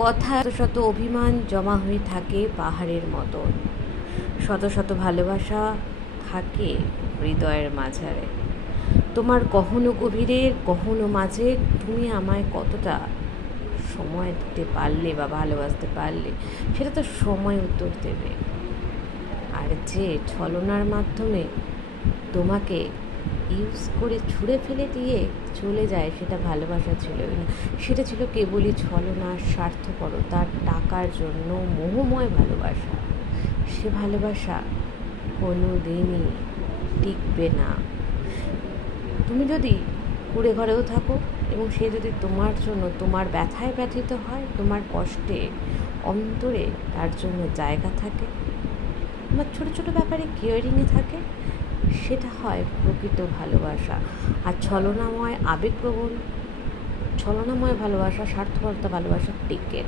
কথায় শত শত অভিমান জমা হয়ে থাকে পাহাড়ের মতন, শত শত ভালোবাসা থাকে হৃদয়ের মাঝারে। তোমার গহন গভীরের গহন মাঝে তুমি আমায় কতটা সময় দিতে পারলে বা ভালোবাসতে পারলে, সেটা তো সময় উত্তর দেবে। আর যে ছলনার মাধ্যমে তোমাকে ইউজ করে ছুঁড়ে ফেলে দিয়ে চলে যায়, সেটা ভালোবাসা ছিল না, সেটা ছিল কেবলই ছলনা, স্বার্থপরতার, টাকার জন্য মোহময় ভালোবাসা। সে ভালোবাসা কোনো দিনই টিকবে না। তুমি যদি কুঁড়ে ঘরেও থাকো এবং সে যদি তোমার জন্য, তোমার ব্যথায় ব্যথিত হয়, তোমার কষ্টে অন্তরে তার জন্য জায়গা থাকে, তোমার ছোটো ছোটো ব্যাপারে কেয়ারিংয়ে থাকে, সেটা হয় প্রকৃত ভালোবাসা। আর ছলনাময় আবেগপ্রবণ, ছলনাময় ভালোবাসা, স্বার্থপরতা ভালোবাসা টেকে না।